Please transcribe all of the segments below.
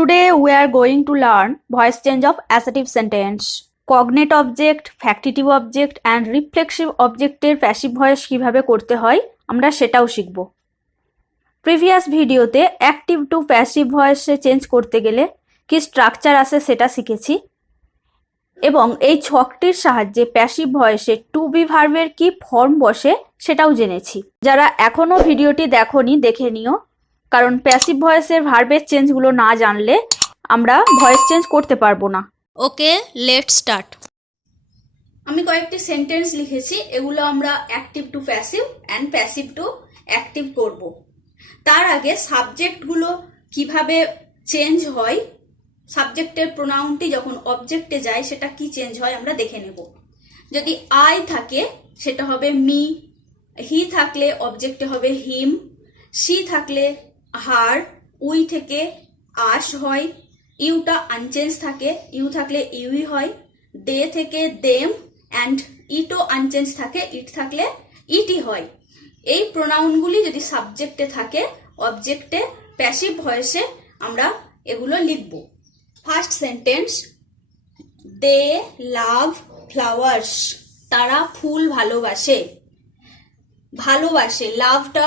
Today we are going to learn voice change of assertive sentence. Cognate object, factitive object and reflexive objecটের passive voice কিভাবে করতে হয় আমরা সেটাও শিখব। প্রিভিয়াস ভিডিওতে অ্যাক্টিভ টু প্যাসিভ ভয়েসে চেঞ্জ করতে গেলে কি স্ট্রাকচার আছে সেটা শিখেছি এবং এই ছকটির সাহায্যে প্যাসিভ ভয়েসে টু বি ভার্বের কি ফর্ম বসে সেটাও জেনেছি। যারা এখনো ভিডিওটি দেখোনি দেখে নিও, কারণ প্যাসিভ ভয়েসের ভার্বের চেঞ্জগুলো না জানলে আমরা ভয়েস চেঞ্জ করতে পারবো না। Okay, let's start. আমি কয়েকটি সেন্টেন্স লিখেছি, এগুলো আমরা active to passive and passive to active করব। তার আগে সাবজেক্টগুলো কিভাবে চেঞ্জ হয়, সাবজেক্টের প্রোনাউনটি যখন অবজেক্টে যায় সেটা কি চেঞ্জ হয় আমরা দেখে নেব। যদি আই থাকে সেটা হবে মি, হি থাকলে অবজেক্টে হবে হিম, শি থাকলে হার, উই থেকে আস হয়, ইউটা আনচেঞ্জ থাকে, ইউ থাকলে ইউই হয়, দে থেকে দেম অ্যান্ড ইটও আনচেঞ্জ থাকে, ইট থাকলে ইটি হয়। এই প্রোনাউনগুলি যদি সাবজেক্টে থাকে অবজেক্টে প্যাসিভ ভয়েসে আমরা এগুলো লিখব। First sentence, they love flowers, তারা ফুল ভালোবাসে। ভালোবাসে, লাভটা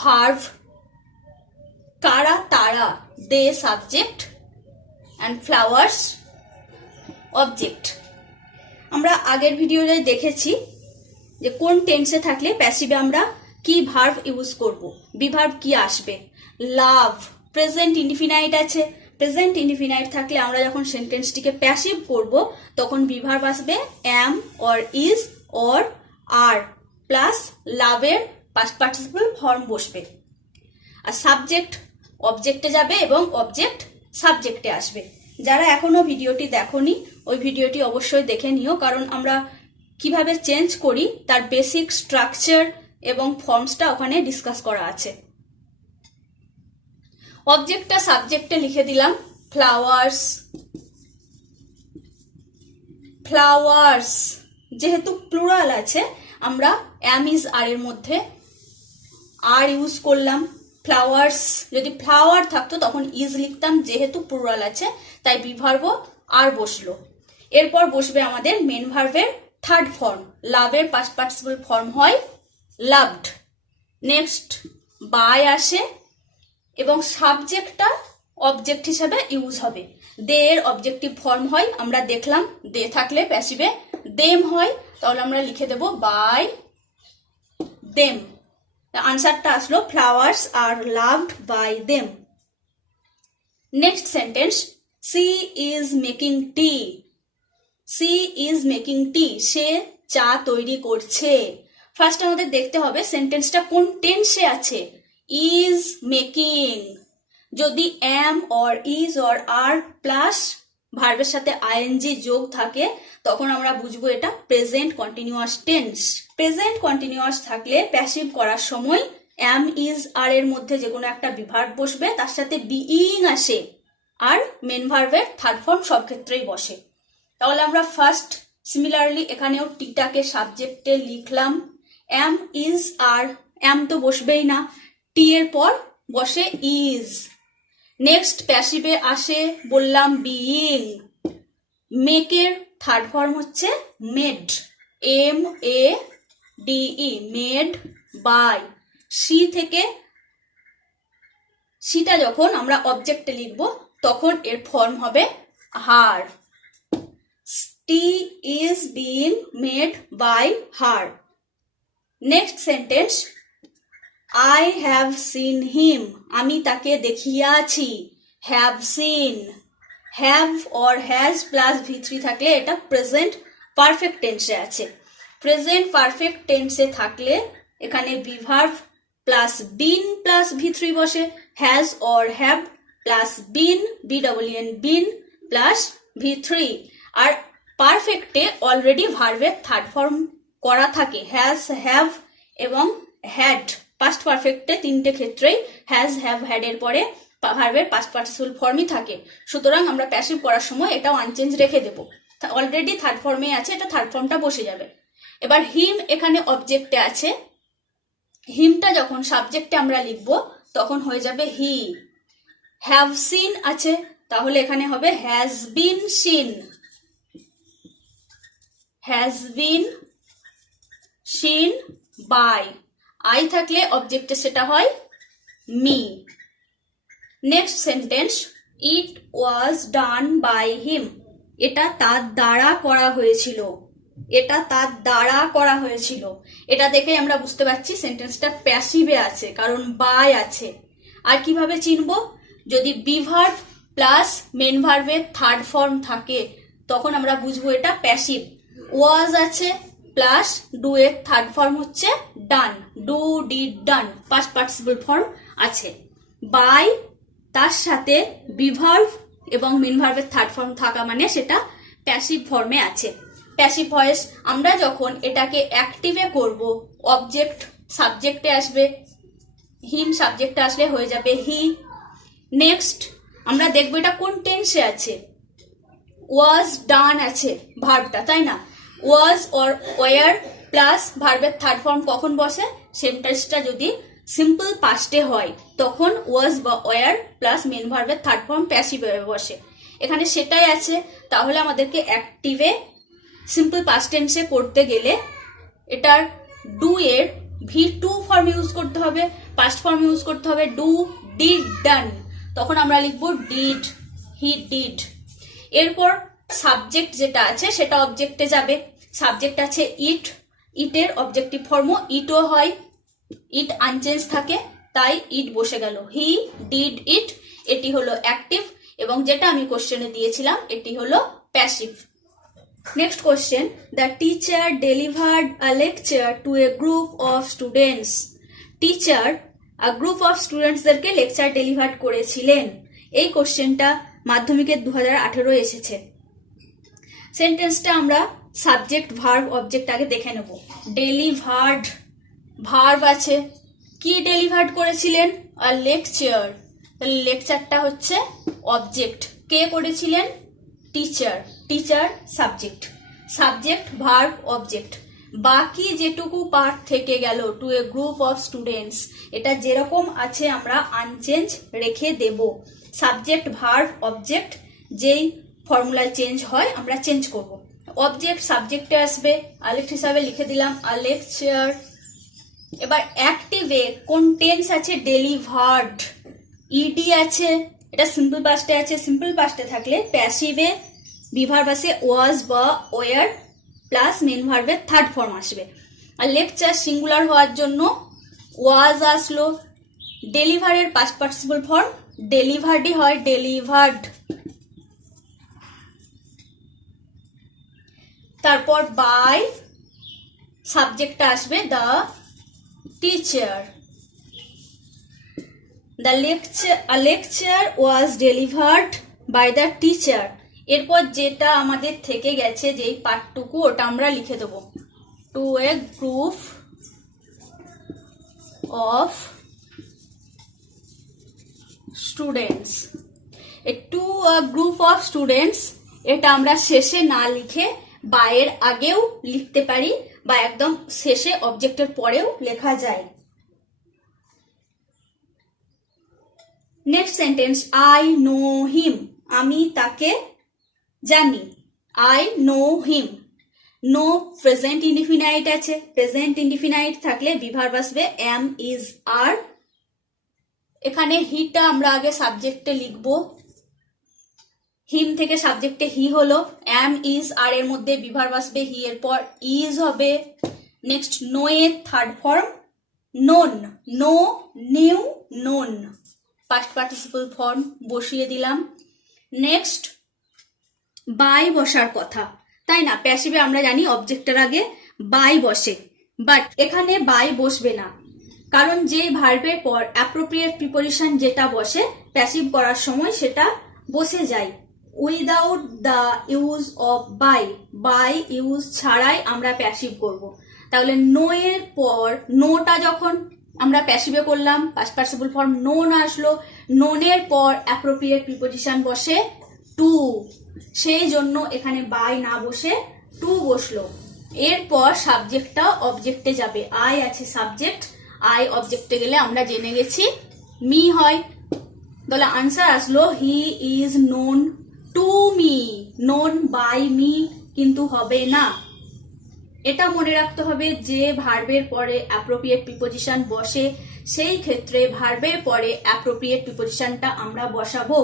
ভার্ভ, কারা তারা, they subject and flowers object. আমরা আগের ভিডিওতে দেখেছি যে কোন টেন্সে থাকলে প্যাসিভে আমরা কি ভার্ভ ইউজ করব, বিভার্ভ কি আসবে। লাভ প্রেজেন্ট ইনডিফিনাইট আছে, প্রেজেন্ট ইনডিফিনাইট থাকলে আমরা যখন সেন্টেন্সটিকে প্যাসিভ করব তখন বিভার্ভ আসবে am or is or are plus লাভের পাস্ট পার্টিসিপল ফর্ম বসবে। আর সাবজেক্ট অবজেক্টে যাবে এবং অবজেক্ট সাবজেক্টে আসবে। যারা এখনো ভিডিওটি দেখোনি ওই ভিডিওটি অবশ্যই দেখে নিও, কারণ আমরা কিভাবে চেঞ্জ করি তার বেসিক স্ট্রাকচার এবং ফর্মসটা ওখানে ডিসকাস করা আছে। অবজেক্টটা সাবজেক্টে লিখে দিলাম ফ্লাওয়ার্স। ফ্লাওয়ার্স যেহেতু প্লুরাল আছে আমরা অ্যাম ইজ আর এর মধ্যে আর ইউজ করলাম। ফ্লাওয়ার্স যদি ফ্লাওয়ার থাকতো তখন ইজ লিখতাম, যেহেতু প্লুরাল আছে তাই বিভার্ব আর বসলো। এরপর বসবে আমাদের মেন ভার্বের থার্ড ফর্ম, লাভের পাস্ট পার্টিসিপল ফর্ম হয় লাভড। নেক্সট বাই আসে এবং সাবজেক্টটা অবজেক্ট হিসেবে ইউজ হবে। দে এর অবজেক্টিভ ফর্ম হয়, আমরা দেখলাম দে থাকলে প্যাসিভে দেম হয়, তাহলে আমরা লিখে দেব বাই দেম। আনসারটা আসলো flowers are loved by them. Next sentence, she is making tea. She is making tea, সে চা তৈরি করছে। ফার্স্ট আমাদের দেখতে হবে সেন্টেন্সটা কোন টেন্সে আছে। ইজ মেকিং, যদি am or is or are plus ভার্বের সাথে আইএনজি যোগ থাকে তখন আমরা বুঝবো এটা present continuous tense. Present continuous থাকলে প্যাসিভ করার সময় এম ইজ আর এর মধ্যে যে কোনো একটা বিভার্ব বসবে, তার সাথে বিইং আসে আর মেন ভার্বের থার্ড ফর্ম সব ক্ষেত্রেই বসে। তাহলে আমরা ফার্স্ট সিমিলারলি এখানেও টিটাকে সাবজেক্টে লিখলাম, এম ইজ আর, এম তো বসবেই না, টি এর পর বসে ইজ। নেক্সট প্যাসিভে আসে বললাম বিইং। মেকের থার্ড ফর্ম হচ্ছে made, M A D E, made by. See থেকে সিটা যখন আমরা অবজেক্টে লিখব তখন এর ফর্ম হবে her. Tea is being made by her. Next sentence, I have seen him, আমি তাকে দেখিয়াছি। Have seen, have or has plus ভি3 থাকলে এটা প্রেজেন্ট পারফেক্ট টেন্সে আছে। প্রেজেন্ট পারফেক্ট টেন্সে থাকলে এখানে বিভার্ভ প্লাস বিন প্লাস ভি3 বসে, has or have plus been বিডব্লিউএন বিন প্লাস ভি3। আর পারফেক্টে অলরেডি ভার্বের থার্ড ফর্ম করা থাকে, হ্যাজ, হ্যাভ এবং হ্যাড। পাস্ট পারফেক্টে তিনটে ক্ষেত্রেই হ্যাজ, হ্যাভ, হ্যাড এর পরে ভার্বের পাস্ট পার্টিসিপল ফর্মই থাকে। সুতরাং আমরা প্যাসিভ করার সময় এটাও আনচেঞ্জ রেখে দেব, অলরেডি থার্ড ফর্মে আছে, এটা থার্ড ফর্মটা বসে যাবে। এবার হিম এখানে অবজেক্টে আছে, হিমটা যখন সাবজেক্টে আমরা লিখব তখন হয়ে যাবে হি। হ্যাভ সিন আছে, তাহলে এখানে হবে has been seen, has been seen by. I থাকলে অবজেক্টে সেটা হয় me. Next sentence, it was done by him. এটা তার দ্বারা করা হয়েছিল, এটা তার দ্বারা করা হয়েছিল। এটা দেখে আমরা বুঝতে পারছি সেন্টেন্সটা প্যাসিভে আছে, কারণ বাই আছে। আর কিভাবে চিনব? যদি বি ভার্ব প্লাস মেন ভার্বের থার্ড ফর্ম থাকে তখন আমরা বুঝবো এটা প্যাসিভ। ওয়াজ আছে প্লাস ডু এর থার্ড ফর্ম হচ্ছে done, do did done, past participle form আছে। বাই তার সাথে বি ভার্ব এবং মেন ভার্বের থার্ড ফর্ম থাকা মানে সেটা প্যাসিভ ফর্মে আছে। প্যাসিভ ভয়েস আমরা যখন এটাকে অ্যাক্টিভে করব, অবজেক্ট সাবজেক্টে আসবে, হিম সাবজেক্টে আসলে হয়ে যাবে হি। নেক্সট আমরা দেখবো এটা কোন টেন্সে আছে। ওয়াজ ডান আছে ভার্বটা, তাই না? ওয়াজ অর ওয়ার প্লাস ভার্বের থার্ড ফর্ম কখন বসে? সেন্টেন্সটা যদি সিম্পল পাস্টে হয় তখন ওয়াজ বা ওয়ার প্লাস মেন ভার্বের থার্ড ফর্ম প্যাসিভে বসে। এখানে সেটাই আছে। তাহলে আমাদেরকে অ্যাক্টিভে সিম্পল পাস্ট টেন্সে করতে গেলে এটার ডু এর V2 ফর্ম ইউজ করতে হবে, পাস্ট ফর্ম ইউজ করতে হবে ডু ডিড ডান। তখন আমরা লিখবো ডিড, হি ডিড। এরপর সাবজেক্ট যেটা আছে সেটা অবজেক্টে যাবে। সাবজেক্ট আছে ইট, ইটের অবজেক্টিভ ফর্মও ইটও হয়, ইট আনচেঞ্জ থাকে তাই ইট বসে গেল। হি ডিড ইট, এটি হলো অ্যাক্টিভ এবং যেটা আমি কোশ্চেনে দিয়েছিলাম এটি হলো passive. Next question, the teacher delivered a lecture to a group of students. Teacher group of স্টুডেন্টসদেরকে লেকচার ডেলিভার করেছিলেন। এই কোশ্চেনটা মাধ্যমিকের 2018 এসেছে। সেন্টেন্সটা আমরা সাবজেক্ট ভার্ব অবজেক্ট আগে দেখে নেব। ডেলিভার্ড ভার্ব আছে, কি ডেলিভার্ড করেছিলেন? আ লেকচার। লেকচারটা হচ্ছে অবজেক্ট, কে করেছিলেন? Teacher. Teacher subject, subject verb object. বাকি যেটুকু পার্ট থেকে গেল to a group of students, এটা যেরকম আছে আমরা আনচেঞ্জ রেখে দেব। সাবজেক্ট ভার্ব অবজেক্ট যেই ফর্মুলায় চেঞ্জ হয় আমরা চেঞ্জ করব। অবজেক্ট সাবজেক্টে আসবে, আলেক্ট হিসাবে লিখে দিলাম আ লেকচার। এবার অ্যাক্টিভে কোন টেন্স আছে? ডেলিভার্ড, ইডি আছে, এটা সিম্পল পাস্টে আছে। সিম্পল পাস্টে থাকলে প্যাসিভে বি ভার্ব আছে ওয়াজ বা ওয়ার প্লাস মেন ভার্বের থার্ড ফর্ম আসবে। আর লেকচার সিঙ্গুলার হওয়ার জন্য ওয়াজ আসলো। ডেলিভারের পাস্ট পার্টিসিপল ফর্ম ডেলিভার্ডই হয়, ডেলিভার্ড। তারপর বাই সাবজেক্টটা আসবে the teacher. The lecture was delivered by the teacher. এরপর যেটা আমাদের থেকে গেছে যেই পার্টটুকু ওটা আমরা লিখে দেব। To a group of students. To a group of students এটা আমরা শেষে না লিখে বাইয়ের আগেও লিখতে পারি বা একদম শেষে অবজেক্টের পরেও লেখা যায়। Next sentence, I know him. আমি তাকে জানি। I know him. Know present indefinite আছে, প্রেজেন্ট ইনডিফিনাইট থাকলে বি ভার্ব আসবে এম ইজ আর। এখানে হিটা আমরা আগে সাবজেক্টে লিখব। হিম থেকে সাবজেক্টে হি হলো, এম ইজ আর এর মধ্যে বি ভার্ব আসবে, হি এর পর ইজ হবে। নেক্সট নো এর third form known, know new known, past participle form বসিয়ে দিলাম। নেক্সট বাই বসার কথা, তাই না? প্যাসিভে আমরা জানি অবজেক্টের আগে বাই বসে, বাট এখানে বাই বসবে না, কারণ যে ভার্বের পর অ্যাপ্রোপ্রিয়েট প্রিপোজিশন যেটা বসে প্যাসিভ করার সময় সেটা বসে যায়। Without the use of by, by use ছাড়াই আমরা প্যাসিভ করব। তাহলে নো এর পর নোটা যখন আমরা প্যাসিভে করলাম, পাস্ট পার্টিসিপল ফর্ম নোন আসলো, নোনের পর অ্যাপ্রোপ্রিয়েট প্রিপোজিশন বসে টু, সেই জন্য এখানে বাই না বসে টু বসলো। এরপর সাবজেক্টটা অবজেক্টে যাবে। আই আছে সাবজেক্ট, আই অবজেক্টে গেলে আমরা জেনে গেছি মি হয়। তাহলে আনসার আসলো he is known to me, known by me কিন্তু হবে না। এটা মনে রাখতে হবে যে ভার্বের পরে অ্যাপ্রোপ্রিয়েট প্রিপোজিশন বসে সেই ক্ষেত্রে ভার্বের পরে অ্যাপ্রোপ্রিয়েট প্রিপোজিশনটা আমরা বসাবো।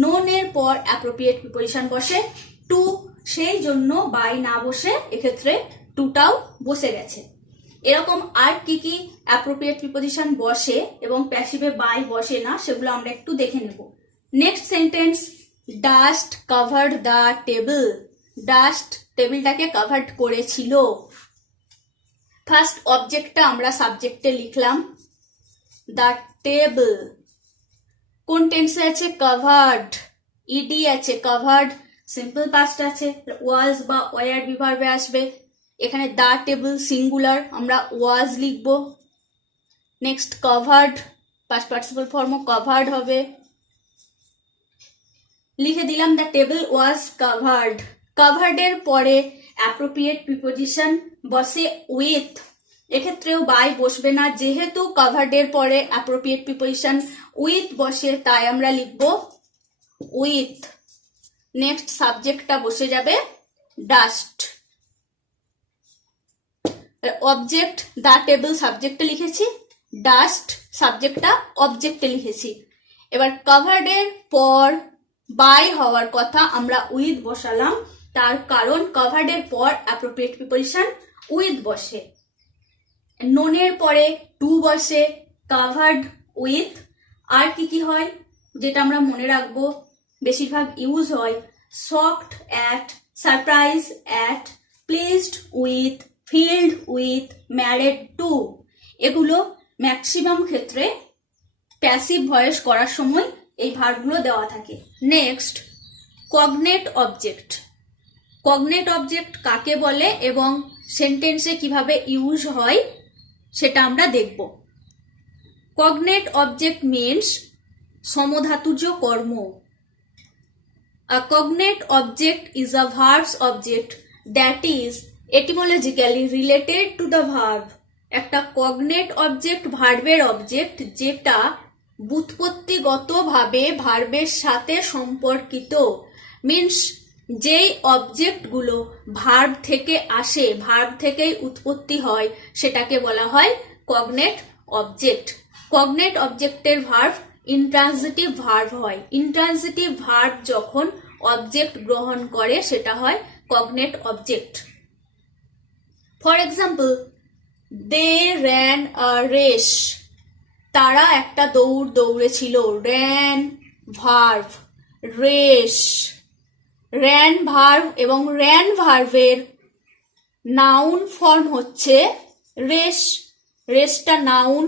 নোনের পর অ্যাপ্রোপ্রিয়েট প্রিপোজিশন বসে টু, সেই জন্য বাই না বসে এক্ষেত্রে টুটাও বসে গেছে। এরকম আর কি কি অ্যাপ্রোপ্রিয়েট প্রিপোজিশন বসে এবং প্যাসিভে বাই বসে না সেগুলো আমরা একটু দেখে নেব। Next sentence, dust covered the table. Dust টেবিলটাকে কভার্ড করেছিল। ফার্স্ট অবজেক্টটা আমরা সাবজেক্টে লিখলাম দ্য টেবিল। কোন টেন্সে আছে? কভার্ড, ইডি আছে, কভার্ড সিম্পল পাস্ট আছে, ওয়াজ বা ওয়ার বিভার্বে আসবে। এখানে দ্য টেবিল সিঙ্গুলার, আমরা ওয়াজ লিখবো। নেক্সট কভার্ড, পাস্ট পার্টিসিপল ফর্মও কভার্ড হবে, লিখে দিলাম দ্য টেবিল ওয়াজ কভার্ড। কভার্ডের পরে অ্যাপ্রোপ্রিয়েট প্রিপোজিশন বসে উইথ, এক্ষেত্রেও বাই বসবে না, যেহেতু কভার্ডের পরে অ্যাপ্রোপ্রিয়েট প্রিপোজিশন উইথ বসে তাই আমরা লিখব উইথ। নেক্সট সাবজেক্টটা বসে যাবে ডাস্ট। অবজেক্ট দ্য টেবিল সাবজেক্টে লিখেছি, ডাস্ট সাবজেক্টটা অবজেক্টে লিখেছি। এবার কভার্ডের পর বাই হওয়ার কথা, আমরা উইথ বসালাম, তার কারণ কভার্ডের পর অ্যাপ্রোপ্রিয়েট প্রিপোজিশন উইথ বসে। নোনের পরে টু বসে, কভার্ড উইথ। আর কি কি হয় যেটা আমরা মনে রাখবো, বেশিরভাগ ইউজ হয় shocked at, surprise at, pleased with, filled with, married to. এগুলো ম্যাক্সিমাম ক্ষেত্রে প্যাসিভ ভয়েস করার সময় এই ভার্বগুলো দেওয়া থাকে। Next cognate object. Cognate object কাকে বলে এবং সেন্টেন্সে কিভাবে ইউজ হয় সেটা আমরা দেখব। কগনেট অবজেক্ট মিনস সমধাতুজ কর্ম। A cognate object is a verb's object that is etymologically related to the verb. একটা কগনেট অবজেক্ট ভার্বের অবজেক্ট যেটা ব্যুৎপত্তিগতভাবে ভার্বের সাথে সম্পর্কিত। মিনস যেই অবজেক্টগুলো ভার্ব থেকে আসে, ভার্ব থেকেই উৎপত্তি হয়, সেটাকে বলা হয় কগনেট অবজেক্ট। কগনেট অবজেক্টের ভার্ব ইন্ট্রানজিটিভ ভার্ব হয়। ইন্ট্রানজিটিভ ভার্ব যখন অবজেক্ট গ্রহণ করে সেটা হয় cognate object. For example, they ran a race. তারা একটা দৌড় দৌড়েছিল। Ran verb, race, ran verb এবং র্যান ভার্বের নাউন ফর্ম হচ্ছে রেস। রেসটা নাউন,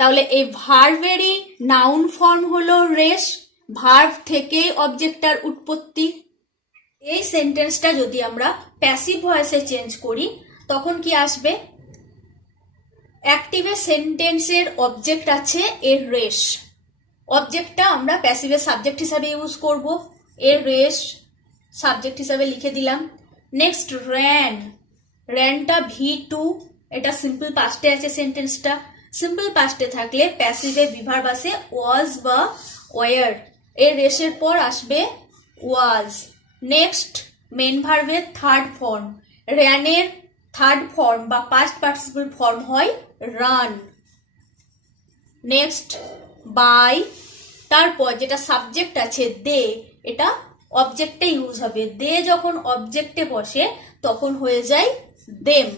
তাহলে এই ভার্বেরই নাউন ফর্ম হলো রেস। ভার্ব থেকে অবজেক্টটার উৎপত্তি। এই সেন্টেন্সটা যদি আমরা প্যাসিভ ভয়েসে চেঞ্জ করি তখন কি আসবে? অ্যাক্টিভে সেন্টেন্সের অবজেক্ট আছে এর রেস, অবজেক্টটা আমরা প্যাসিভের সাবজেক্ট হিসাবে ইউজ করব, এর রেস সাবজেক্ট হিসাবে লিখে দিলাম। নেক্সট র্যান, র্যানটা V2, এটা সিম্পল পাস্টে আছে সেন্টেন্সটা। সিম্পল পাস্টে থাকলে প্যাসিভে বিভার্ব আসে ওয়াজ বা ওয়ার, এর রেসের পর আসবে ওয়াজ। নেক্সট মেন ভার্বের থার্ড ফর্ম, র্যানের থার্ড ফর্ম বা পাস্ট পার্টিসিপল ফর্ম হয় রান। নেক্সট বাই, তারপর যেটা সাবজেক্ট আছে দে, এটা অবজেক্টে ইউজ হবে। দে যখন অবজেক্টে বসে তখন হয়ে যায় দেম।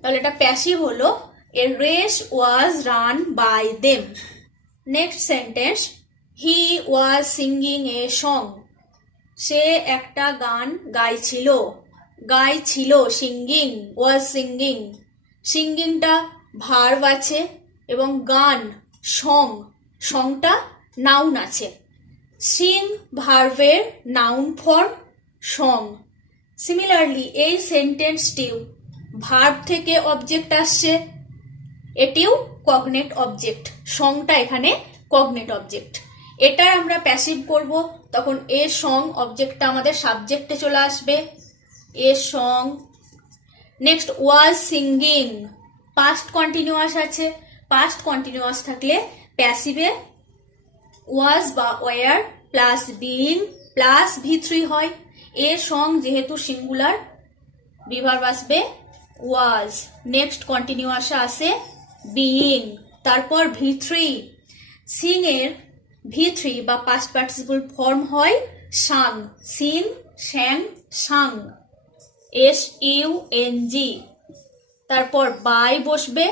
তাহলে এটা প্যাসিভ হলো, a race was run by them. Next sentence, he was singing a song. সে একটা গান গাইছিল। গাইছিল, সিঙ্গিং, ওয়াজ সিঙ্গিং। সিঙ্গিংটা ভার্ব আছে এবং গান সং, সংটা নাউন আছে। সিং ভার্বের নাউন ফর্ম সং। সিমিলারলি এই সেন্টেন্সটিও ভার্ব থেকে অবজেক্ট আসছে, এটিও কগনেট অবজেক্ট। সংটা এখানে কগনেট অবজেক্ট। এটার আমরা প্যাসিভ করব, তখন এ সং অবজেক্টটা আমাদের সাবজেক্টে চলে আসবে, a song. Next was singing, past continuous আছে। পাস্ট কন্টিনিউয়াস থাকলে প্যাসিভে ওয়াজ বা were plus being plus V3 হয়। এ সং যেহেতু সিঙ্গুলার বিভার্ব আসবে ওয়াজ, নেক্সট কন্টিনিউয়াসে আসে বিইং, তারপর V3। সিং এর V3 বা পাস্ট পার্টিসিপল ফর্ম হয় সাং, সিং, শ্যাং, সাং, SUNG। তারপর বাই বসবে,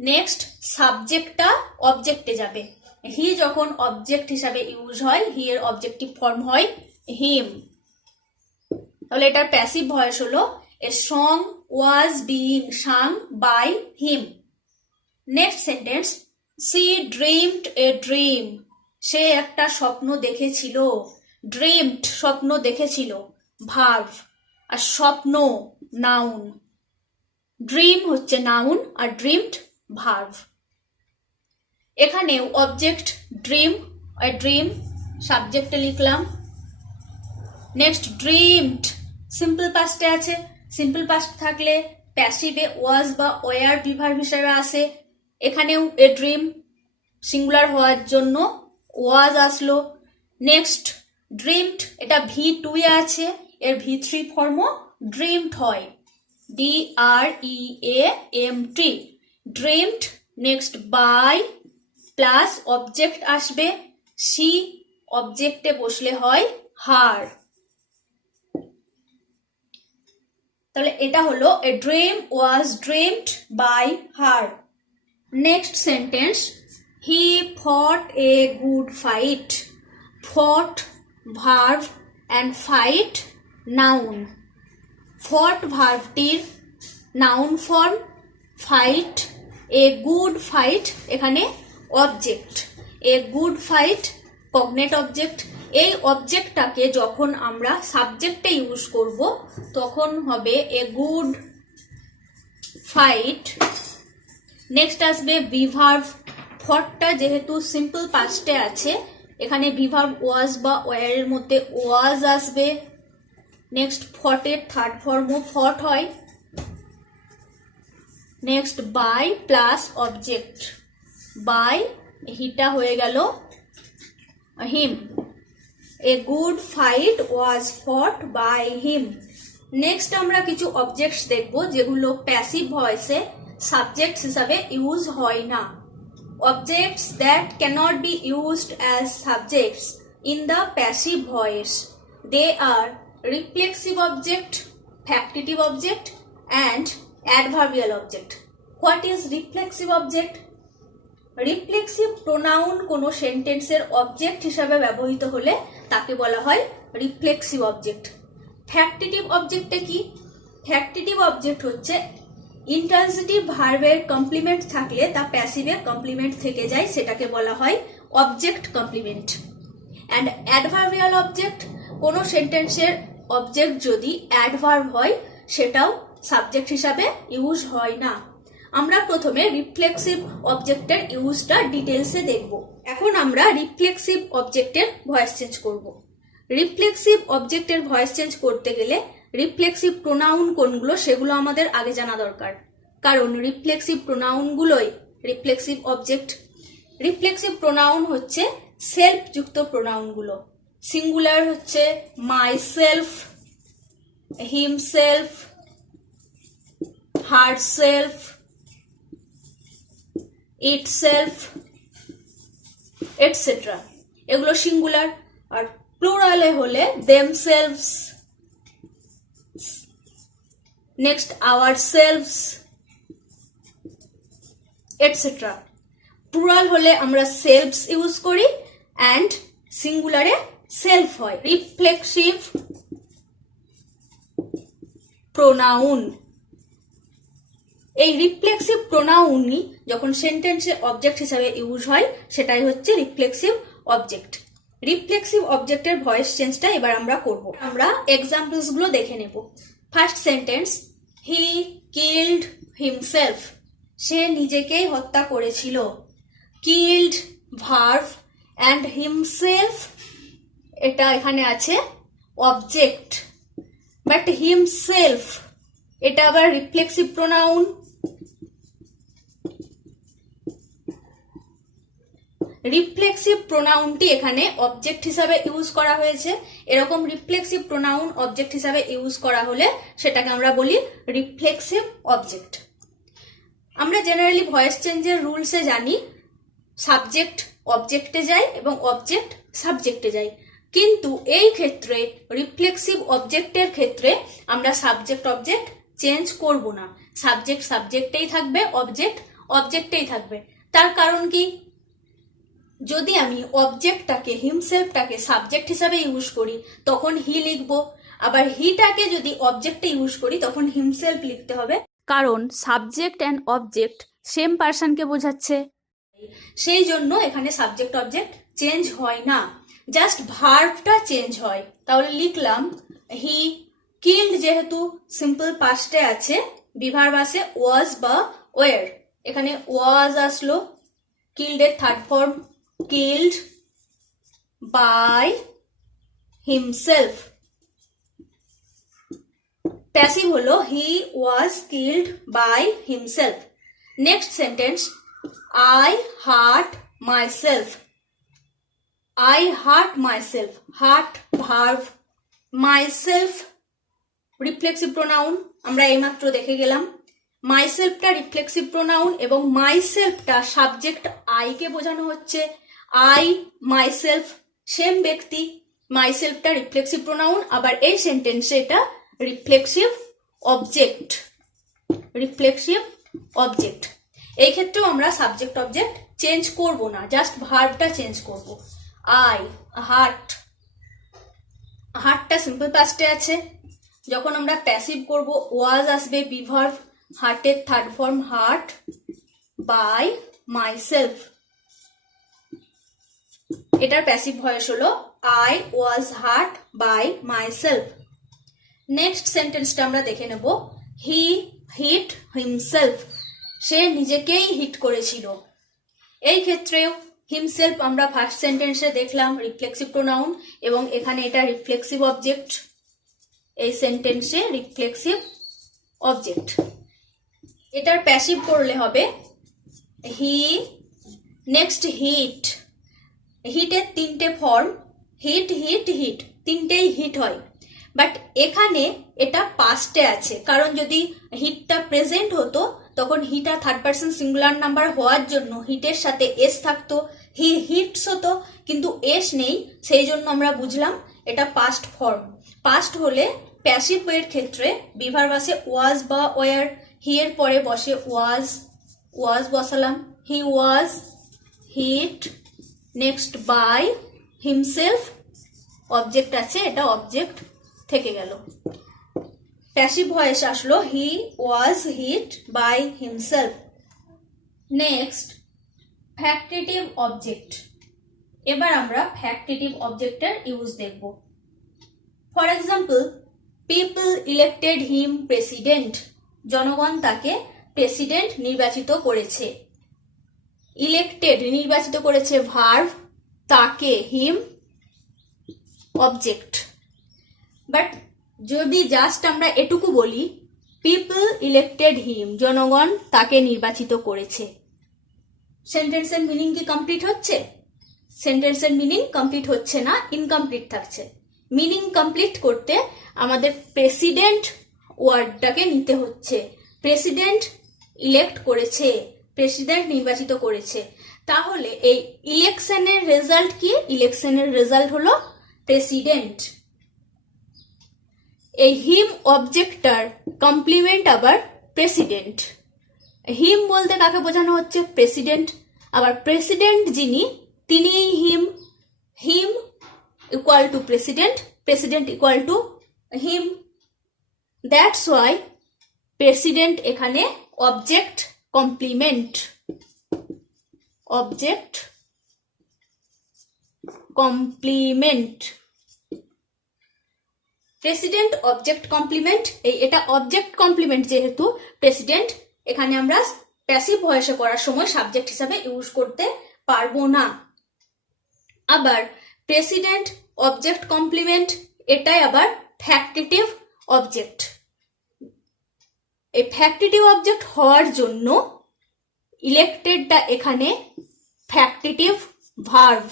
নেক্সট সাবজেক্টটা অবজেক্টে যাবে। হি যখন অবজেক্ট হিসাবে ইউজ হয়, হি এর অবজেক্টিভ ফর্ম হয় হিম। তাহলে এটার প্যাসিভ ভয়েস হলো a song was being sung by him. Next sentence, she dreamed a dream, সে একটা স্বপ্ন দেখেছিল। ড্রিমড স্বপ্ন দেখেছিল ভার্ব, আর স্বপ্ন নাউন। ড্রিম হচ্ছে নাউন আর ড্রিমড ভার্ব। এখানেও অবজেক্ট ড্রিম, ড্রিম সাবজেক্টে লিখলাম। নেক্সট ড্রিমড সিম্পল পাস্টে আছে, সিম্পল পাস্ট থাকলে প্যাসিভে ওয়াজ বা ওয়ার বিভার্ব হিসেবে আসে। এখানেও এ ড্রিম সিঙ্গুলার হওয়ার জন্য ওয়াজ আসলো। নেক্সট ড্রিমড, এটা V2 এ আছে, এর V3 ফর্মও ড্রিমড হয়, DREAMT, dreamed. Next by plus object আসবে, সি অবজেক্টে বসলে হয় হার। তাহলে এটা হলো a dream was dreamed by her. Next sentence, he fought a good fight. Fought verb and fight noun. Fought ভার্বটির noun form, fight a good fight এখানে object. A good fight cognate object. এই অবজেক্টটাকে যখন আমরা সাবজেক্টে use করব তখন হবে এ গুড ফাইট। নেক্সট আসবে বিভার্ব। ফটটা যেহেতু সিম্পল পাস্টে আছে, এখানে বিভার্ব ওয়াজ বা ওয়ারের মধ্যে ওয়াজ আসবে। নেক্সট ফটের থার্ড ফর্মও ফট হয়। Next by plus object, by হিটা হয়ে গেল হিম। এ গুড ফাইট ওয়াজ ফট বাই হিম। নেক্সট আমরা কিছু অবজেক্টস দেখব যেগুলো প্যাসিভ ভয়েসে সাবজেক্টস হিসাবে ইউজ হয় না। Objects that cannot be used as subjects in the passive voice, they are reflexive object, factitive object and adverbial object. What is reflexive object? Reflexive pronoun কোনো সেন্টেন্সের অবজেক্ট হিসাবে ব্যবহৃত হলে তাকে বলা হয় রিফ্লেক্সিভ অবজেক্ট। ফ্যাক্টিটিভ অবজেক্টে কি? ফ্যাক্টিটিভ অবজেক্ট হচ্ছে ইন্ট্রান্সিটিভ ভার্বের কমপ্লিমেন্ট থাকলে তা প্যাসিভের কমপ্লিমেন্ট থেকে যায়, সেটাকে বলা হয় object complement. And adverbial object, কোনো সেন্টেন্সের অবজেক্ট যদি অ্যাডভার্ব হয় সেটাও সাবজেক্ট হিসাবে ইউজ হয় না। আমরা প্রথমে রিফ্লেক্সিভ অবজেক্টের ইউজটা ডিটেলসে দেখব। এখন আমরা রিফ্লেক্সিভ অবজেক্টের ভয়েস চেঞ্জ করব। রিফ্লেক্সিভ অবজেক্টের ভয়েস চেঞ্জ করতে গেলে রিফ্লেক্সিভ প্রোনাউন কোনগুলো সেগুলো আমাদের আগে জানা দরকার, কারণ রিফ্লেক্সিভ প্রোনাউনগুলোই রিফ্লেক্সিভ অবজেক্ট। রিফ্লেক্সিভ প্রোনাউন হচ্ছে সেলফ যুক্ত প্রোনাউনগুলো। সিঙ্গুলার হচ্ছে myself, himself, herself, itself etcetera, এগুলো সিঙ্গুলার। আর প্লুরালে হলে themselves, next ourselves etcetera. Plural হলে আমরা সেলভস ইউজ করি অ্যান্ড সিঙ্গুলারে সেলফ হয়। রিফ্লেক্সিভ প্রোনাউন, এই রিফ্লেক্সিভ প্রোনাউনই যখন সেন্টেন্সে অবজেক্ট হিসাবে ইউজ হয় সেটাই হচ্ছে রিফ্লেক্সিভ অবজেক্ট। রিফ্লেক্সিভ অবজেক্টের ভয়েস চেঞ্জটা এবার আমরা করব। আমরা এক্সাম্পলস গুলো দেখে নেব। First sentence, he killed himself, সে নিজেকেই হত্যা করেছিল। কিল্ড ভার্ব অ্যান্ড হিমসেলফ, এটা এখানে আছে অবজেক্ট, বাট হিমসেলফ এটা আবার রিফ্লেক্সিভ প্রোনাউন। রিফ্লেক্সিভ প্রোনাউনটি এখানে অবজেক্ট হিসাবে ইউজ করা হয়েছে। এরকম রিফ্লেক্সিভ প্রোনাউন অবজেক্ট হিসাবে ইউজ করা হলে সেটাকে আমরা বলি রিফ্লেক্সিভ অবজেক্ট। আমরা জেনারেলি ভয়েস চেঞ্জের রুলসে জানি সাবজেক্ট অবজেক্টে যায় এবং অবজেক্ট সাবজেক্টে যায়, কিন্তু এই ক্ষেত্রে রিফ্লেক্সিভ অবজেক্টের ক্ষেত্রে আমরা সাবজেক্ট অবজেক্ট চেঞ্জ করব না, সাবজেক্ট সাবজেক্টেই থাকবে, অবজেক্ট অবজেক্টেই থাকবে। তার কারণ কি, যদি আমি অবজেক্টটাকে হিমসেলফটাকে সাবজেক্ট হিসাবে ইউজ করি তখন হি লিখবো, আবার হিটাকে যদি অবজেক্টে ইউজ করি তখন হিমসেলফ লিখতে হবে, কারণ সাবজেক্ট অ্যান্ড অবজেক্ট সেম পার্সনকে বোঝাচ্ছে। সেই জন্য এখানে সাবজেক্ট অবজেক্ট চেঞ্জ হয় না, জাস্ট ভার্বটা চেঞ্জ হয়। তাহলে লিখলাম হি কিল্ড, যেহেতু সিম্পল পাস্টে আছে, বিভার্ব আছে ওয়াজ বা ওয়ার, এখানে ওয়াজ আসলো, কিল্ড এর third form killed by himself. Passive হলো he was killed by himself. Next sentence, I hurt myself. I hurt myself. Hurt verb, myself reflexive pronoun আমরা এইমাত্র দেখে গেলাম। মাইসেলফটা রিফ্লেক্সিভ প্রোনাউন এবং মাইসেলফটা সাবজেক্ট আই কে বোঝানো হচ্ছে। আই মাইসেলফ সেম ব্যক্তি, মাইসেলফটা reflexive pronoun, আবার এই সেন্টেন্সে এটা রিফ্লেক্সিভ অবজেক্ট। রিফ্লেক্সিভ অবজেক্ট এই ক্ষেত্রেও আমরা সাবজেক্ট অবজেক্ট চেঞ্জ করব না, জাস্ট ভার্বটা চেঞ্জ করব। আই হার্ট, হার্টটা সিম্পল পাস্টে আছে, যখন আমরা প্যাসিভ করব ওয়াজ আসবে বিভার্ব, হার্টের third form hurt by myself, এটার প্যাসিভ ভয়েস হলো I was hurt by myself. Next সেন্টেন্সটা আমরা দেখে নেব, হি হিট হিমসেলফ, সে নিজেকেই হিট করেছিল। এই ক্ষেত্রেও হিমসেলফ আমরা ফার্স্ট সেন্টেন্সে দেখলাম রিফ্লেক্সিভ প্রোনাউন এবং এখানে এটা রিফ্লেক্সিভ অবজেক্ট, এই সেন্টেন্সে রিফ্লেক্সিভ অবজেক্ট। এটার প্যাসিভ করলে হবে হি, নেক্সট হিট, হিটের তিনটে ফর্ম, হিট হিট হিট, তিনটেই হিট হয়, বাট এখানে এটা পাস্টে আছে, কারণ যদি হিটটা প্রেজেন্ট হতো তখন হিটা থার্ড পার্সন সিঙ্গুলার নাম্বার হওয়ার জন্য হিটের সাথে এস থাকতো, হি হিটস হতো, কিন্তু এস নেই, সেই জন্য আমরা বুঝলাম এটা পাস্ট ফর্ম। পাস্ট হলে প্যাসিভ এর ক্ষেত্রে বিভার্ব আসে ওয়াজ বা ওয়ার, হি এর পরে বসে ওয়াজ, ওয়াজ বসালাম, he was hit, next by himself, object আছে, এটা অবজেক্ট থেকে গেল। প্যাসিভ ভয়েস আসলো he was hit by himself. Next factitive object. এবার আমরা ফ্যাক্টিটিভ অবজেক্টের ইউজ দেখব। For example, people elected him president, জনগণ তাকে প্রেসিডেন্ট নির্বাচিত করেছে। ইলেক্টেড নির্বাচিত করেছে ভার্ব, তাকে হিম অবজেক্ট। বাট যদি জাস্ট আমরা এটুকু বলি পিপল ইলেক্টেড হিম, জনগণ তাকে নির্বাচিত করেছে, সেন্টেন্সের মিনিং কি কমপ্লিট হচ্ছে? সেন্টেন্সের মিনিং কমপ্লিট হচ্ছে না, ইনকমপ্লিট থাকছে। মিনিং কমপ্লিট করতে আমাদের প্রেসিডেন্ট ওয়ার্ডটাকে নিতে হচ্ছে। প্রেসিডেন্ট ইলেক্ট করেছে, প্রেসিডেন্ট নির্বাচিত করেছে, তাহলে এই ইলেকশনের রেজাল্ট কি? ইলেকশনের রেজাল্ট হলো প্রেসিডেন্ট। এই হিম অবজেক্টটার কমপ্লিমেন্ট আবার প্রেসিডেন্ট। হিম বলতে কাকে বোঝানো হচ্ছে? প্রেসিডেন্ট। আবার প্রেসিডেন্ট যিনি, তিনি him. Him equal to president, president equal to him. That's why president এখানে object complement, object complement. President object complement, এটা অবজেক্ট কমপ্লিমেন্ট যেহেতু প্রেসিডেন্ট, এখানে আমরা প্যাসিভ ভয়েসে করার সময় সাবজেক্ট হিসাবে ইউজ করতে পারবো না। আবার প্রেসিডেন্ট অবজেক্ট কমপ্লিমেন্ট, এটাই আবার ফ্যাক্টিটিভ অবজেক্ট। এই ফ্যাক্টিটিভ অবজেক্ট হওয়ার জন্য ইলেক্টেডটা এখানে ফ্যাক্টিটিভ ভার্ভ,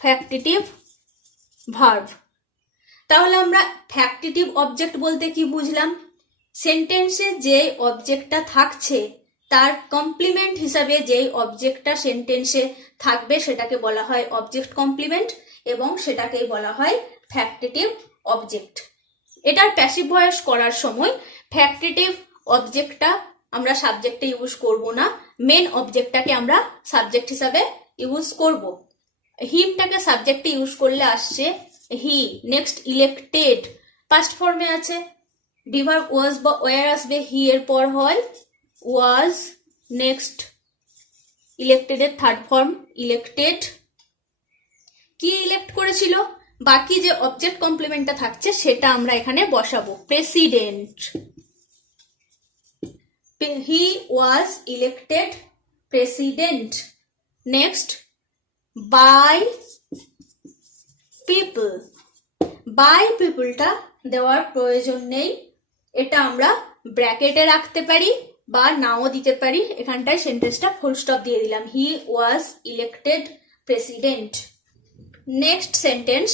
ফ্যাক্টিটিভ ভার্ভ। তাহলে আমরা ফ্যাক্টিটিভ অবজেক্ট বলতে কি বুঝলাম? সেন্টেন্সে যে অবজেক্টটা থাকছে তার কমপ্লিমেন্ট হিসাবে যেই অবজেক্টটা সেন্টেন্সে থাকবে সেটাকে বলা হয় অবজেক্ট কমপ্লিমেন্ট, এবং সেটাকেই বলা হয় ফ্যাক্টিটিভ অবজেক্ট। এটার প্যাসিভ ভয়েস করার সময় ফ্যাক্টিটিভ অবজেক্টটা আমরা সাবজেক্টে ইউজ করব না, মেন অবজেক্টটাকে আমরা সাবজেক্ট হিসাবে ইউজ করব। হিমটাকে সাবজেক্টে ইউজ করলে আসছে হি। নেক্সট ইলেক্টেড পাস্ট ফর্মে আছে, বিভার্ব ওয়াজ বা ওয়ার আসবে, হি এর পর হয় ওয়াজ। নেক্সট ইলেক্টেড এর থার্ড ফর্ম ইলেক্টেড। কি ইলেক্ট করেছিল? বাকি যে অবজেক্ট কমপ্লিমেন্টটা থাকছে সেটা আমরা এখানে বসাবো, president. He was elected president. Next by people. By পিপলটা দেওয়ার প্রয়োজন নেই, এটা আমরা ব্র্যাকেটে রাখতে পারি বা নাও দিতে পারি। এখানটায় সেন্টেন্সটা ফুল স্টপ দিয়ে দিলাম, he was elected president. Next sentence,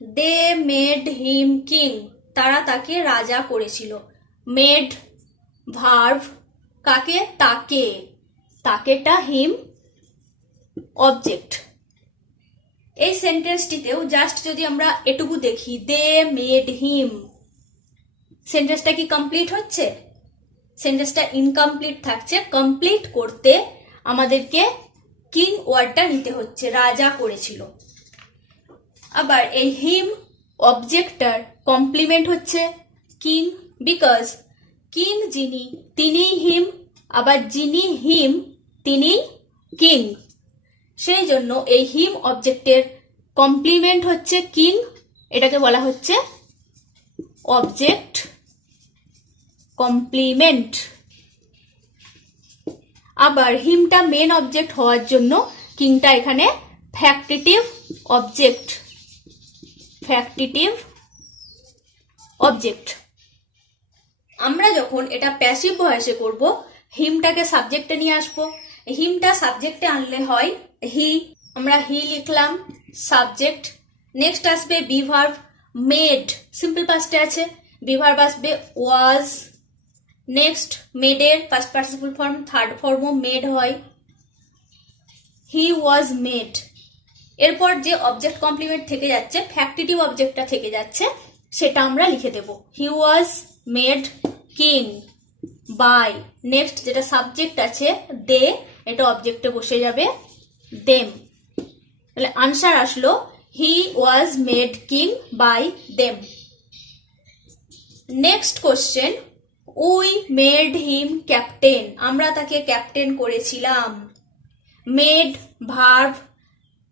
they made him king. তারা তাকে রাজা করেছিল। মেড ভার্ভ, কাকে? তাকে। তাকেটা হিম অবজেক্ট। এই সেন্টেন্সটিতেও জাস্ট যদি আমরা এটুকু দেখি, দে মেড হিম, সেন্টেন্সটা কি কমপ্লিট হচ্ছে? সেন্টেন্সটা ইনকমপ্লিট থাকছে। কমপ্লিট করতে আমাদেরকে কিং ওয়ার্ডটা নিতে হচ্ছে, রাজা করেছিল। আবার এই হিম অবজেক্টটার কমপ্লিমেন্ট হচ্ছে কিং, বিকজ কিং যিনি তিনিই হিম, আবার যিনি হিম তিনি কিং। সেই জন্য এই হিম অবজেক্টের কমপ্লিমেন্ট হচ্ছে কিং, এটাকে বলা হচ্ছে অবজেক্ট কমপ্লিমেন্ট। আবার হিমটা মেন অবজেক্ট হওয়ার জন্য কিংটা এখানে ফ্যাক্টিটিভ অবজেক্ট, ফ্যাক্টিটিভ অবজেক্ট। আমরা যখন এটা প্যাসিভ ভয়েসে করব, হিমটাকে সাবজেক্টে নিয়ে আসবো। হিমটা সাবজেক্টে আনলে হয় হি, আমরা হি লিখলাম সাবজেক্ট। নেক্সট আসবে বিভার্ব মেড, সিম্পল পাস্টে আছে, বিভার্ব আসবে ওয়াজ। নেক্সট মেডের পাস্ট পার্টিসিপল ফর্ম থার্ড ফর্মও মেড হয়, হি ওয়াজ মেড। এরপর যে অবজেক্ট কমপ্লিমেন্ট থেকে যাচ্ছে, ফ্যাক্টিটিভ অবজেক্টটা থেকে যাচ্ছে, সেটা আমরা লিখে দেব, he was made king by. Next যেটা সাবজেক্ট আছে দে, এটা অবজেক্টে বসে যাবে দেম। তাহলে আনসার আসলো he was made king by them. Next question, we made him captain. আমরা তাকে ক্যাপ্টেন করেছিলাম। মেড ভার্ব,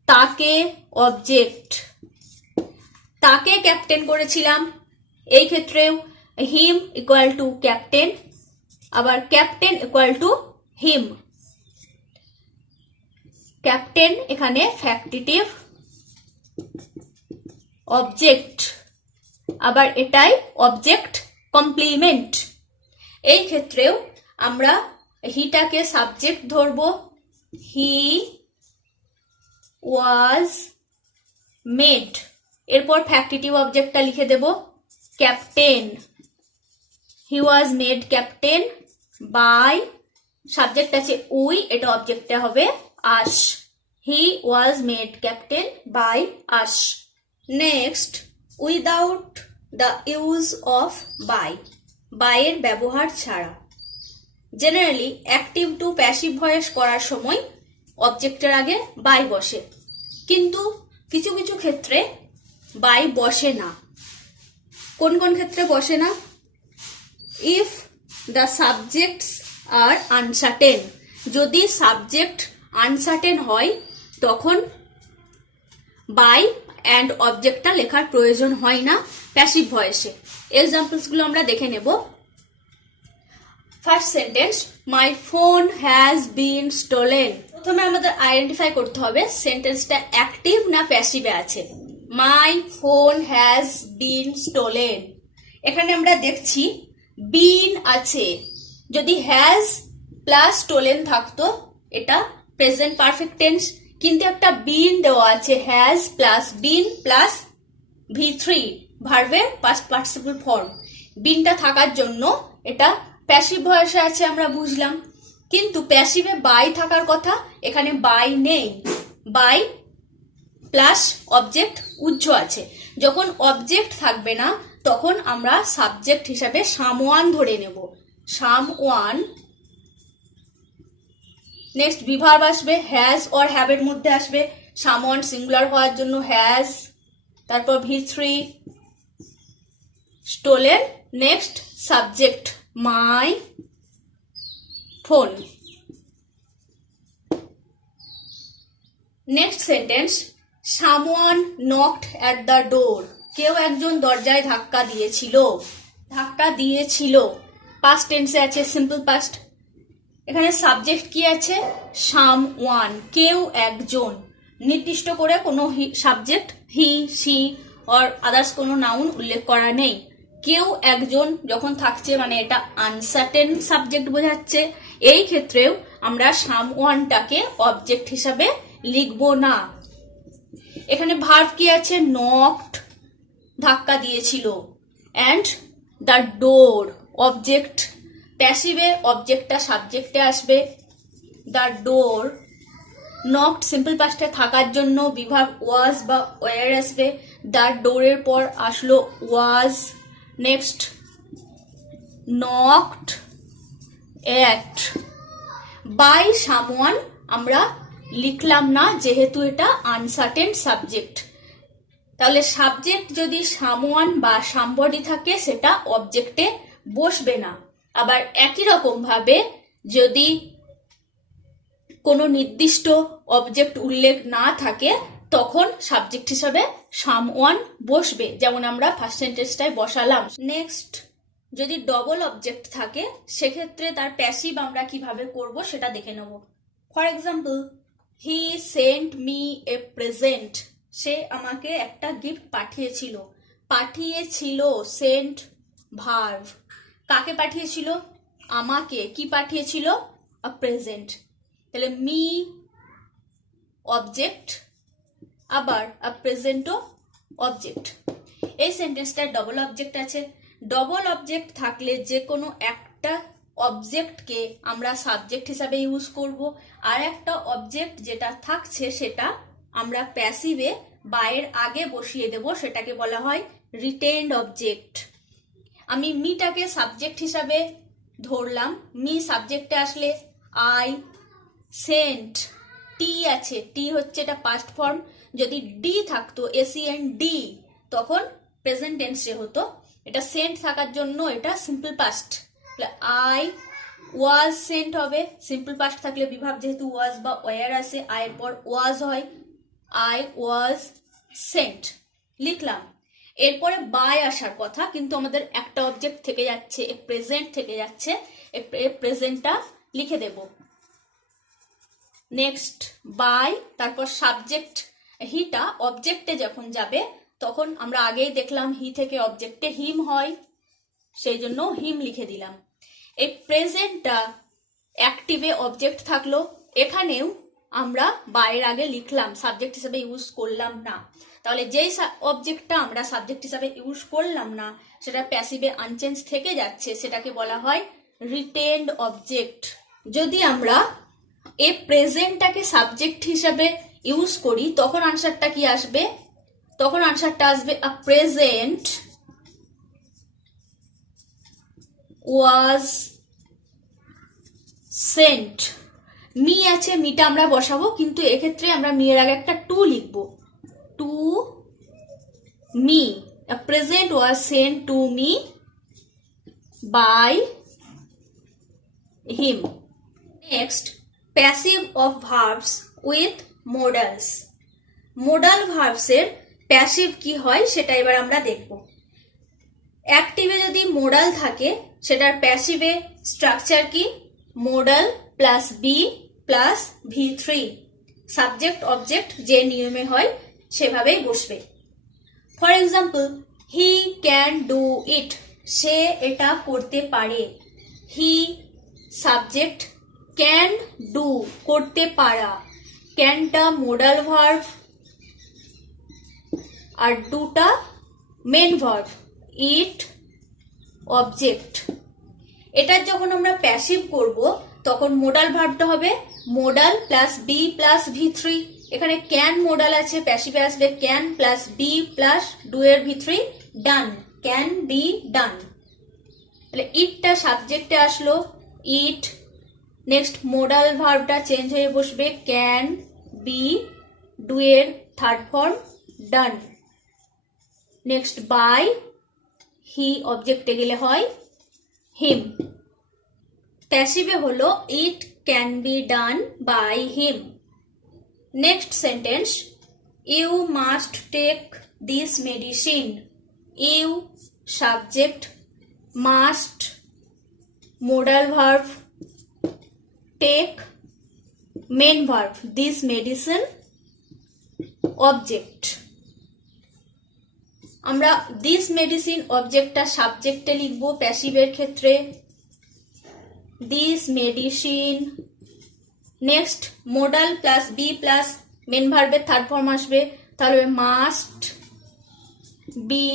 তাকে অবজেক্ট, তাকে ক্যাপ্টেন করেছিলাম। এই ক্ষেত্রেও হিম ইকুয়াল টু ক্যাপ্টেন, আবার captain equal to him. Captain এখানে ফ্যাক্টিটিভ অবজেক্ট, আবার এটাই অবজেক্ট কমপ্লিমেন্ট। এই ক্ষেত্রেও আমরা হিটাকে সাবজেক্ট ধরব, হি ওয়াজ মেড। এরপর ফ্যাক্টিটিভ অবজেক্টটা লিখে দেব captain, he was made captain by, subject আছে উই, এটা অবজেক্টটা হবে us, he was made captain by us. Next, without the use of by, বাইয়ের ব্যবহার ছাড়া। Generally active to passive voice করার সময় অবজেক্টের আগে বাই বসে, কিন্তু কিছু কিছু ক্ষেত্রে বাই বসে না। কোন কোন ক্ষেত্রে বসে না? If the subjects are uncertain, যদি সাবজেক্ট আনসার্টেন হয় তখন বাই অ্যান্ড অবজেক্টটা লেখার প্রয়োজন হয় না প্যাসিভ ভয়েসে। এক্সাম্পলসগুলো আমরা দেখে নেব। First sentence, my phone has been stolen. প্রথমে আমাদের আইডেন্টিফাই করতে হবে সেন্টেন্সটা অ্যাক্টিভ না প্যাসিভে আছে। My phone has been stolen, এখানে আমরা দেখছি বিন আছে, যদি হ্যাজ প্লাস স্টোলেন থাকতো এটা প্রেজেন্ট পারফেক্ট টেন্স, কিন্তু একটা বিন দেওয়া আছে, has plus been plus V3 ভার্বের পাস্ট পার্টিসিপল ফর্ম। বিনটা থাকার জন্য এটা প্যাসিভ ভয়েসে আছে আমরা বুঝলাম, কিন্তু প্যাসিভে বাই থাকার কথা, এখানে বাই নেই, বাই প্লাস অবজেক্ট উজ্জ আছে। যখন অবজেক্ট থাকবে না তখন আমরা সাবজেক্ট হিসাবে সামওয়ান ধরে নেব, সামওয়ান। নেক্সট বিভার্ব আসবে, হ্যাজ অর হ্যাভের মধ্যে আসবে, সামওয়ান সিঙ্গুলার হওয়ার জন্য হ্যাজ, তারপর V3 stolen. Next subject my phone. Next sentence, someone knocked at the door, কেউ একজন দরজায় ধাক্কা দিয়েছিল, ধাক্কা দিয়েছিল, পাস্ট টেন্সে আছে, সিম্পল পাস্ট। এখানে সাবজেক্ট কি আছে, সামওয়ান, কেউ একজন, নির্দিষ্ট করে কোনো subject he she or others কোনো নাউন উল্লেখ করা নেই। কেউ একজন যখন থাকছে মানে এটা আনসার্টেন সাবজেক্ট বোঝাচ্ছে। এই ক্ষেত্রেও আমরা সামওয়ানটাকে অবজেক্ট হিসাবে লিখবো না। এখানে ভার্ব কি আছে, নকড, ধাক্কা দিয়েছিল, অ্যান্ড দ্য ডোর অবজেক্ট। প্যাসিভে অবজেক্টটা সাবজেক্টে আসবে, দ্য ডোর। নকড সিম্পল পাস্টে থাকার জন্য বিভাগ ওয়াজ বা ওয়ার আসবে, দ্য ডোরের পর আসলো was. Next knocked at, by someone আমরা লিখলাম না যেহেতু এটা আনসার্টেন সাবজেক্ট। তাহলে সাবজেক্ট যদি সামওয়ান বা সামবডি থাকে সেটা অবজেক্টে বসবে না। আবার একই রকম ভাবে যদি কোনো নির্দিষ্ট অবজেক্ট উল্লেখ না থাকে তখন সাবজেক্ট হিসাবে সামওয়ান বসবে, যেমন আমরা ফার্স্ট সেন্টেন্সটায় বসালাম। নেক্সট যদি ডবল অবজেক্ট থাকে সেক্ষেত্রে তার প্যাসিভ আমরা কিভাবে করব সেটা দেখে নেব। For example, he sent me a present, সে আমাকে একটা গিফট পাঠিয়েছিল। পাঠিয়েছিল সেন্ট ভার্ব, কাকে পাঠিয়েছিল, আমাকে। কি পাঠিয়েছিল, আ প্রেজেন্ট। তাহলে মি অবজেক্ট, আবার আ প্রেজেন্টও অবজেক্ট। এই সেন্টেন্সটার ডবল অবজেক্ট আছে। ডবল অবজেক্ট থাকলে যে কোনো একটা অবজেক্টকে আমরা সাবজেক্ট হিসাবে ইউজ করব, আর একটা অবজেক্ট যেটা থাকছে সেটা আমরা প্যাসিভে বায়ের আগে বসিয়ে দেব, সেটাকে বলা হয় রিটেইনড অবজেক্ট। আমি মিটাকে সাবজেক্ট হিসাবে ধরলাম, মি সাবজেক্টে আসলে আই সেন্ট, টি আছে, টি হচ্ছে এটা পাস্ট ফর্ম। যদি ডি থাকতো এসিএন ডি তখন প্রেজেন্ট টেন্সে হতো। এটা সেন্ট থাকার জন্য এটা simple past, I was sent হবে। সিম্পল পাস্ট থাকলে বিভাগ যেহেতু ওয়াজ বা ওয়ার আসে, আয়ের পর ওয়াজ হয়, আই ওয়াজ সেন্ট লিখলাম। এরপরে বাই আসার কথা, কিন্তু আমাদের একটা অবজেক্ট থেকে যাচ্ছে, এ প্রেজেন্ট থেকে যাচ্ছে, এ প্রেজেন্টটা লিখে দেব। নেক্সট বাই, তারপর সাবজেক্ট হিটা অবজেক্টে যখন যাবে তখন আমরা আগেই দেখলাম হি থেকে অবজেক্টে হিম হয়, সেই জন্য হিম লিখে দিলাম। এই প্রেজেন্টটা অ্যাক্টিভে অবজেক্ট থাকলো, এখানেও আমরা বাইয়ের আগে লিখলাম, সাবজেক্ট হিসাবে ইউজ করলাম না। তাহলে যেই অবজেক্টটা আমরা সাবজেক্ট হিসাবে ইউজ করলাম না সেটা প্যাসিভে আনচেঞ্জ থেকে যাচ্ছে, সেটাকে বলা হয় রিটেইনড অবজেক্ট। যদি আমরা এ প্রেজেন্টটাকে সাবজেক্ট হিসাবে ইউজ করি তখন আনসারটা কি আসবে, তখন আনসারটা আসবে আ প্রেজেন্ট ওয়াজ সেন্ট। মি আছে, মিটা আমরা বসাবো, কিন্তু এক্ষেত্রে আমরা মি এর আগে একটা টু লিখবো, to me. A present was sent to me by him. Next passive of verbs with modals. Modal ভার্বসের প্যাসিভ কি হয় সেটা এবার আমরা দেখব। অ্যাক্টিভে যদি মোডাল থাকে সেটার প্যাসিভে স্ট্রাকচার কি, modal plus be plus V3, subject object যে নিয়মে হয় সেভাবেই বসবে। For example, he can do it, সে এটা করতে পারে। হি সাবজেক্ট ক্যান ডু করতে পারা, ক্যানটা মোডাল ভার্ব আর ডুটা মেন ভার্ব, ইট অবজেক্ট। এটা যখন আমরা প্যাসিভ করব তখন মোডাল ভার্বটা হবে মোডাল প্লাস বি প্লাস ভি3। এখানে ক্যান মোডাল আছে, প্যাসিভে আসবে can plus be plus do এর ভি3 ডান, ক্যান বি ডান। তাহলে ইটটা সাবজেক্টে আসলো, ইট। নেক্সট মোডাল ভার্বটা চেঞ্জ হয়ে বসবে ক্যান বি, ডু এর third form done. Next by, he অবজেক্টে গেলে হয় হিম। প্যাসিভে হলো it can be done by him. Next sentence, you must take this medicine. You subject, must modal verb, take main verb, this medicine object. আমরা this medicine অবজেক্টটা সাবজেক্টে লিখবো প্যাসিভের ক্ষেত্রে, this medicine. Next modal plus be plus main ভার্বের third form আসবে, তাহলে must be.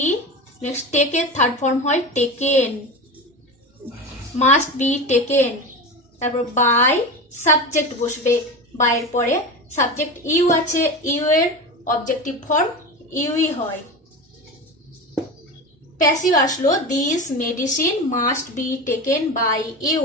Next টেকের থার্ড ফর্ম হয় টেকেন, মাস্ট বি টেকেন। তারপর বাই, সাবজেক্ট বসবে বাইয়ের পরে, সাবজেক্ট ইউ আছে, ইউ এর অবজেক্টিভ ফর্ম ইউই হয়। প্যাসিভ আসলো this medicine must be taken by you.